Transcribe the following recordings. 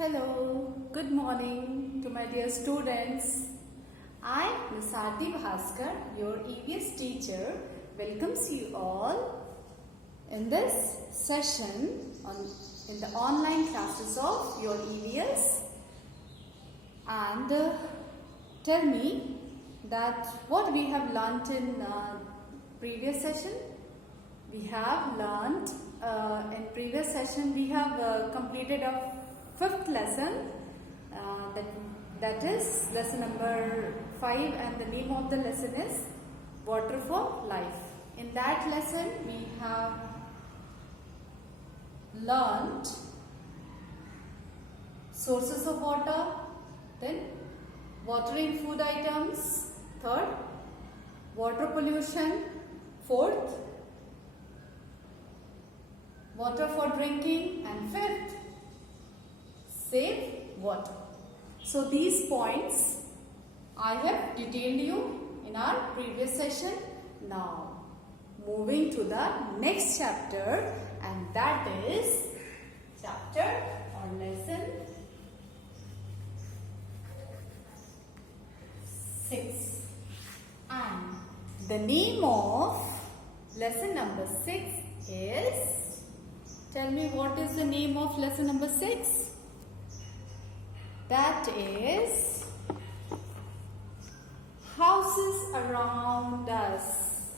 Hello, good morning to my dear students. I, Ms. Aarti Bhaskar, your EVS teacher, welcomes you all in this session in the online classes of your EVS. And tell me that what we have learnt in previous session. We have learnt in previous session we have completed a fifth lesson that is lesson number 5, and the name of the lesson is Water for Life. In that lesson we have learnt sources of water, then watering food items, third water pollution, fourth water for drinking, and fifth save water. So these points I have detailed you in our previous session. Now moving to the next chapter, and that is chapter or lesson 6, and the name of lesson number 6 is, tell me what is the name of lesson number 6? That is houses around us.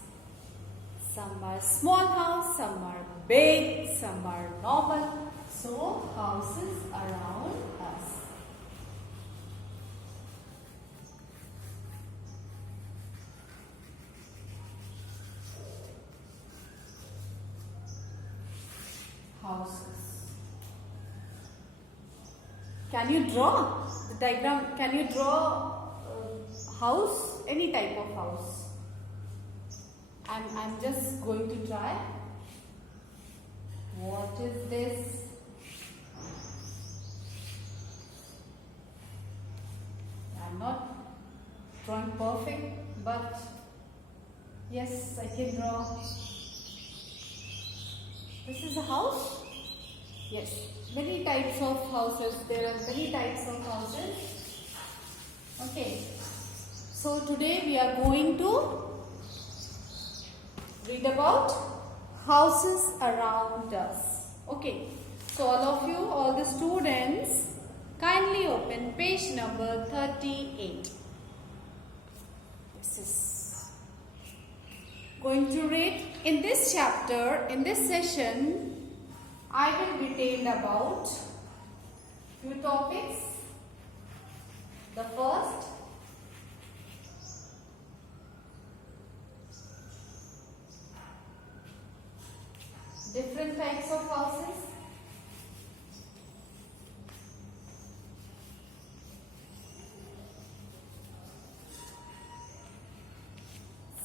Some are small house, some are big, some are normal. So houses around us. Houses. Can you draw the diagram? Can you draw house? Any type of house? I'm just going to try. What is this? I'm not drawing perfect, but yes, I can draw. This is a house? Yes. Many types of houses. There are many types of houses. Okay. So today we are going to read about houses around us. Okay. So all of you, all the students, kindly open page number 38. This is going to read in this chapter, in this session. I will detail about few topics. The first, different types of houses.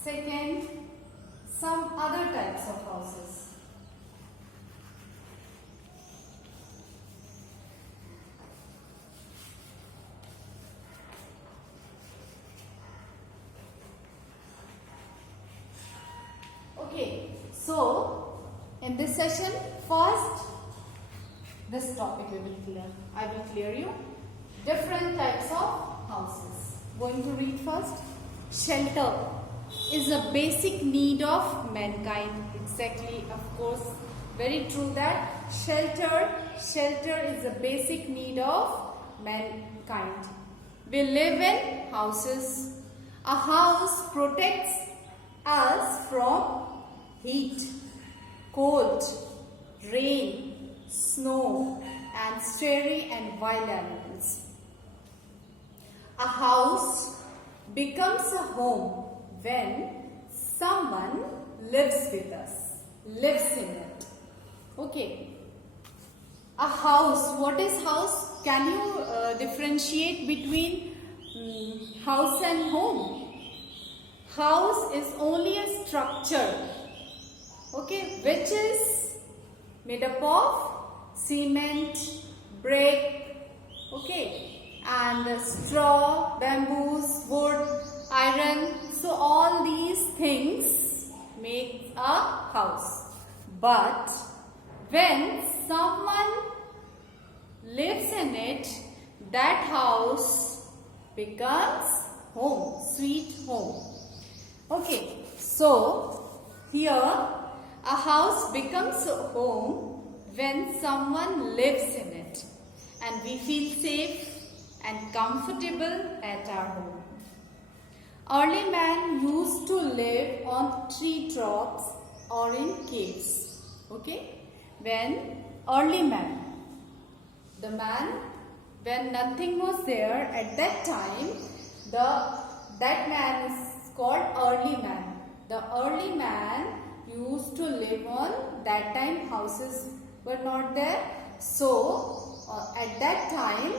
Second, some other types of houses. Okay, so in this session, first this topic we will clear. I will clear you. Different types of houses. Going to read first. Shelter is a basic need of mankind. Exactly, of course, very true that shelter is a basic need of mankind. We live in houses. A house protects us from heat, cold, rain, snow, and stray and wild animals. A house becomes a home when someone lives with us, lives in it. Okay. A house, what is house? Can you differentiate between house and home? House is only a structure, okay, which is made up of cement, brick, okay, and straw, bamboos, wood, iron. So all these things make a house. But when someone lives in it, that house becomes home, sweet home. Okay, so here a house becomes a home when someone lives in it and we feel safe and comfortable at our home. Early man used to live on tree tops or in caves. Okay, when early man, the man, when nothing was there at that time, that man is called early man. The early man used to live on, that time houses were not there, so at that time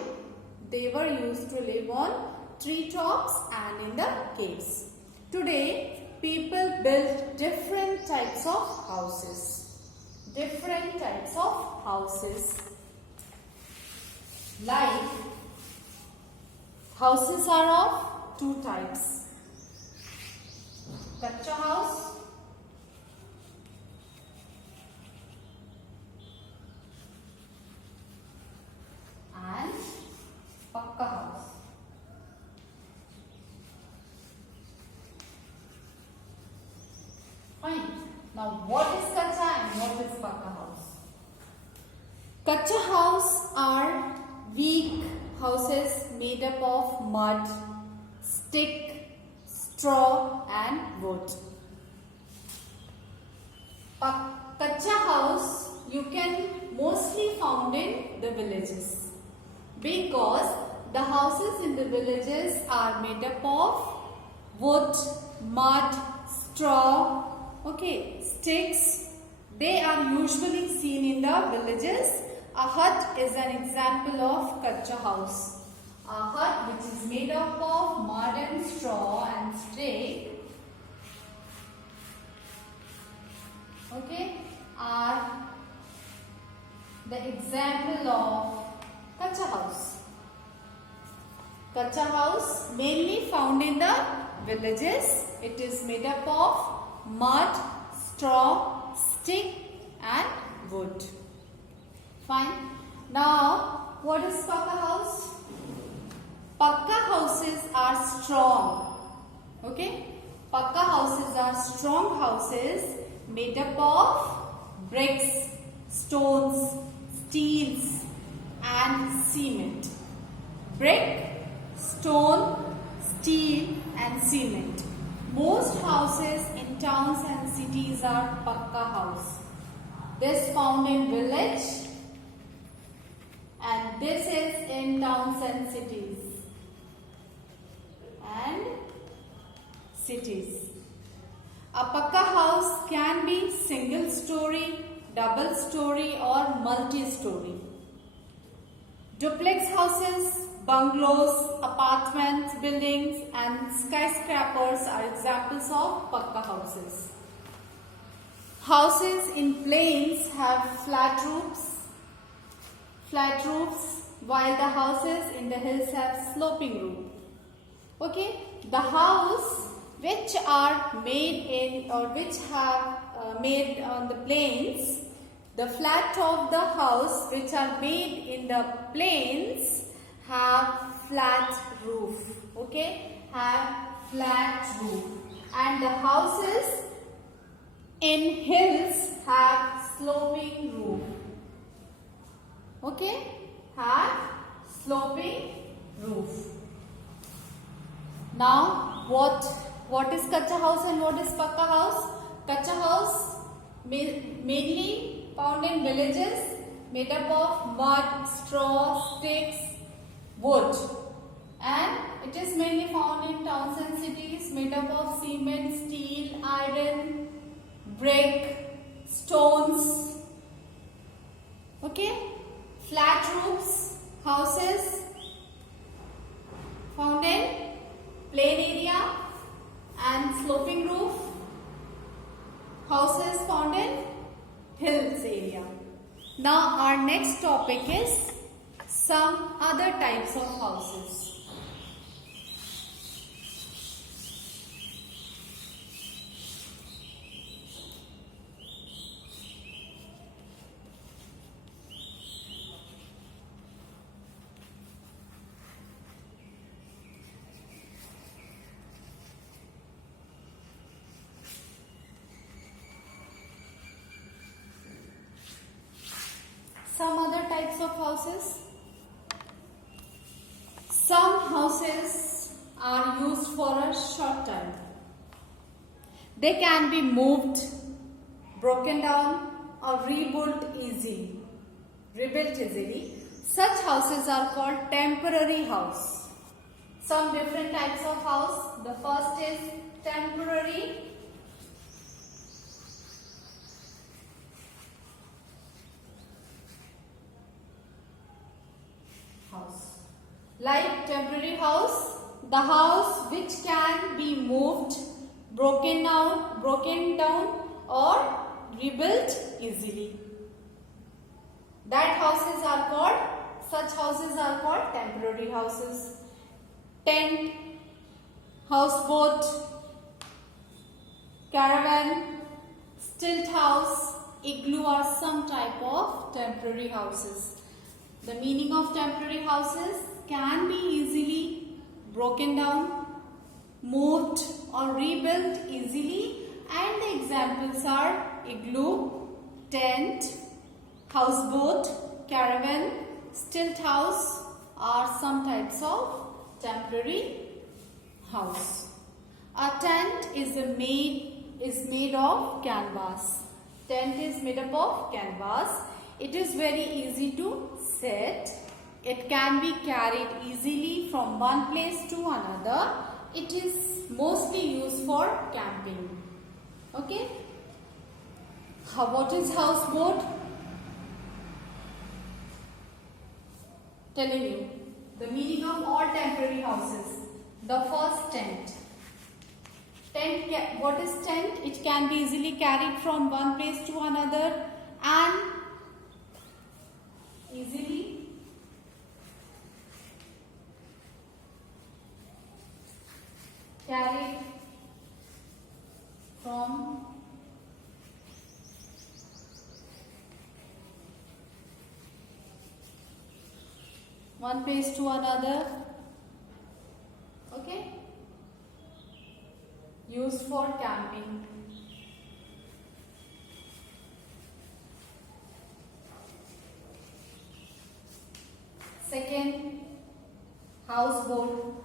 they were used to live on tree tops and in the caves. Today people build different types of houses. Different types of houses. Like houses are of two types. Kacha house and Pakka house. Fine. Now what is Kacha and what is Pakka house? Kacha house are weak houses made up of mud, stick, straw and wood. Kacha house you can mostly found in the villages because the houses in the villages are made up of wood, mud, straw, okay, sticks. They are usually seen in the villages. A hut is an example of Kacha house. A hut which is made up of mud and straw and stick, okay, are the example of Kacha house. Kacha house mainly found in the villages. It is made up of mud, straw, stick and wood. Fine. Now, what is Pakka house? Pakka houses are strong. Okay. Pakka houses are strong houses made up of bricks, stones, steels and cement. Brick, stone, steel and cement. Most houses in towns and cities are Pakka house. This found in village and this is in towns and cities. A Pakka house can be single story, double story or multi-story. Duplex houses, bungalows, apartments, buildings and skyscrapers are examples of Pakka houses. Houses in plains have flat roofs while the houses in the hills have sloping roof. Okay, the house which are made in or which have made on the plains, the flat of the house which are made in the plains have flat roof. Okay, have flat roof, and the houses in hills have sloping roof. Okay, have sloping roof. Now what is Kacha house and what is Pakka house? Kacha house mainly found in villages made up of mud, straw, sticks, wood, and it is mainly found in towns and cities made up of cement, steel, iron, brick, stones. Okay, flat roofs, houses found in plain area and sloping roof, houses found in hills area. Now our next topic is some other types of houses. of houses? Some houses are used for a short time. They can be moved, broken down or rebuilt easily. Such houses are called temporary house. Some different types of house. The first is temporary house. Like temporary house, the house which can be moved, broken down or rebuilt easily. Such houses are called temporary houses. Tent, houseboat, caravan, stilt house, igloo are some type of temporary houses. The meaning of temporary houses can be easily broken down, moved or rebuilt easily, and the examples are igloo, tent, houseboat, caravan, stilt house are some types of temporary house. A tent is made of canvas. Tent is made up of canvas. It is very easy to set. It can be carried easily from one place to another. It is mostly used for camping. Okay. What is houseboat? Telling you the meaning of all temporary houses. The first, tent. What is tent? It can be easily carried from one place to another and easily carried from one place to another. Okay, used for camping. Second, houseboat.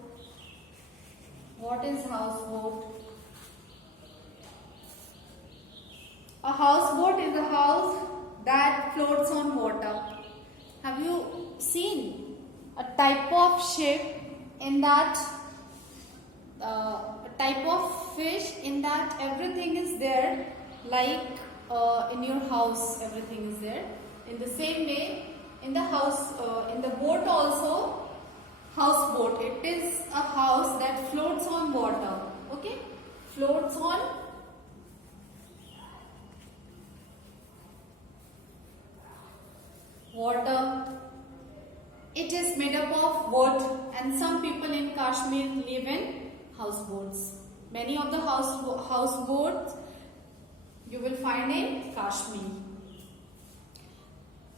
What is houseboat? A houseboat is a house that floats on water. Have you seen a type of ship in that, a type of fish in that everything is there, like in your house everything is there. In the same way, in the house, in the boat also, houseboat. It is a house that floats on water. Okay, floats on water. It is made up of wood, and some people in Kashmir live in houseboats. Many of the houseboats you will find in Kashmir.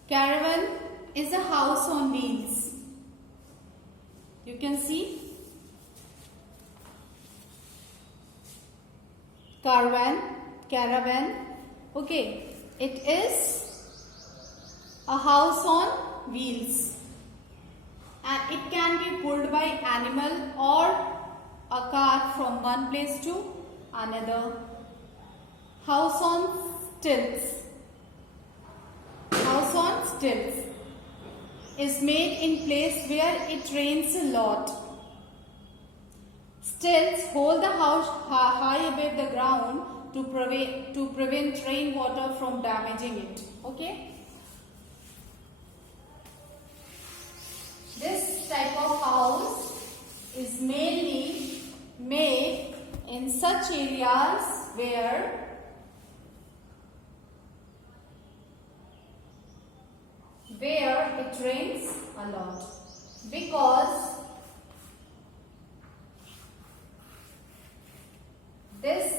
Caravan is a house on wheels. You can see caravan. Okay, it is a house on wheels, and it can be pulled by animal or a car from one place to another. House on stilts. House on stilts is made in place where it rains a lot. Stilts hold the house high above the ground to prevent rainwater from damaging it. Okay. This type of house is mainly made in such areas where it rains a lot, because this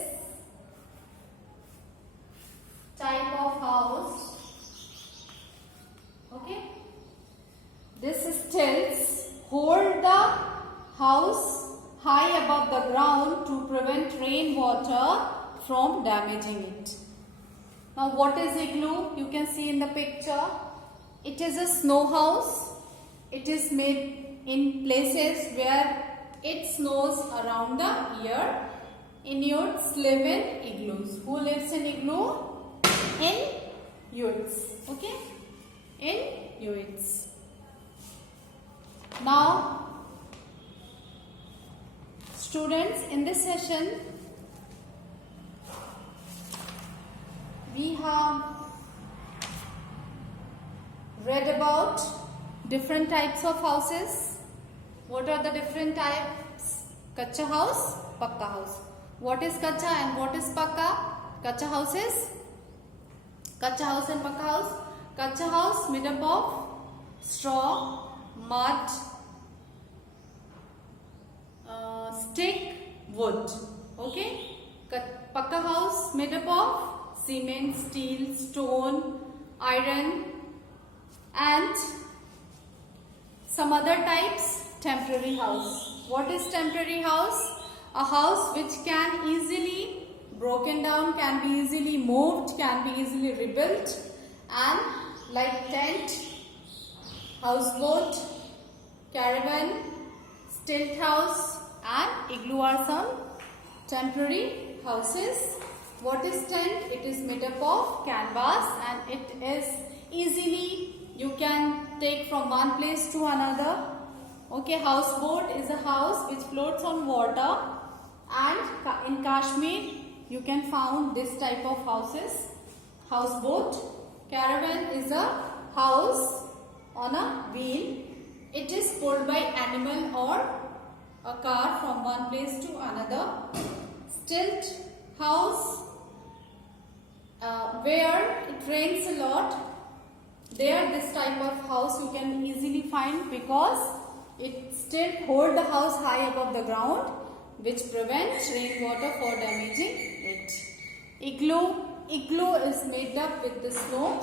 type of house, okay, this stilts hold the house high above the ground to prevent rainwater from damaging it. Now what is igloo? You can see in the picture. It is a snow house. It is made in places where it snows around the year. Inuits live in igloos. Who lives in igloo? Inuits. Okay? Inuits. Now, students, in this session, we have read about different types of houses. What are the different types? Kacha house, Pakka house. What is Kacha and what is Pakka? Kacha house is? Kacha house and Pakka house. Kacha house made up of straw, mud, stick, wood. Okay? Pakka house made up of cement, steel, stone, iron and some other types. Temporary house. What is temporary house? A house which can easily broken down, can be easily moved, can be easily rebuilt, and like tent, houseboat, caravan, stilt house and igloo are some temporary houses. What is tent? It is made up of canvas and it is easily you can take from one place to another. Okay, houseboat is a house which floats on water, and in Kashmir you can find this type of houses. Houseboat. Caravan is a house on a wheel. It is pulled by animal or a car from one place to another. Stilt house, where it rains a lot. There, this type of house you can easily find because it still holds the house high above the ground, which prevents rainwater for damaging it. Igloo. Igloo is made up with the snow.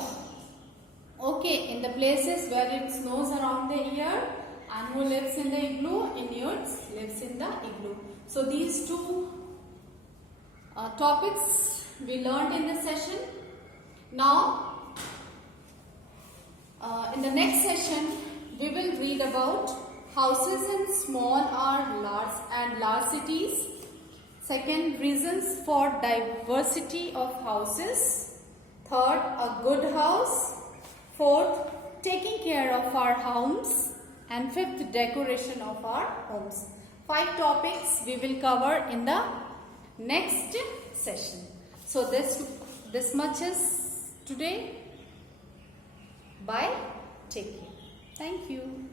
Okay, in the places where it snows around the year, and who lives in the igloo? Inuits lives in the igloo. So these two topics we learned in this session. Now, in the next session, we will read about houses in small or large cities. Second, reasons for diversity of houses. Third, a good house. Fourth, taking care of our homes. And fifth, decoration of our homes. 5 topics we will cover in the next session. So this much is today. Bye. Take care. Thank you.